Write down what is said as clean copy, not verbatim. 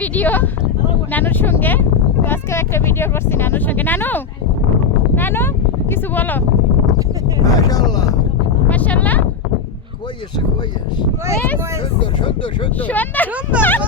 Video নানুর সঙ্গে। তো আজকেও একটা ভিডিও করছি নানুর সঙ্গে। নানু নানু কিছু বলো। মাশাআল্লাহ মাশাআল্লাহ كويس كويس সুন্দর সুন্দর সুন্দর সুন্দর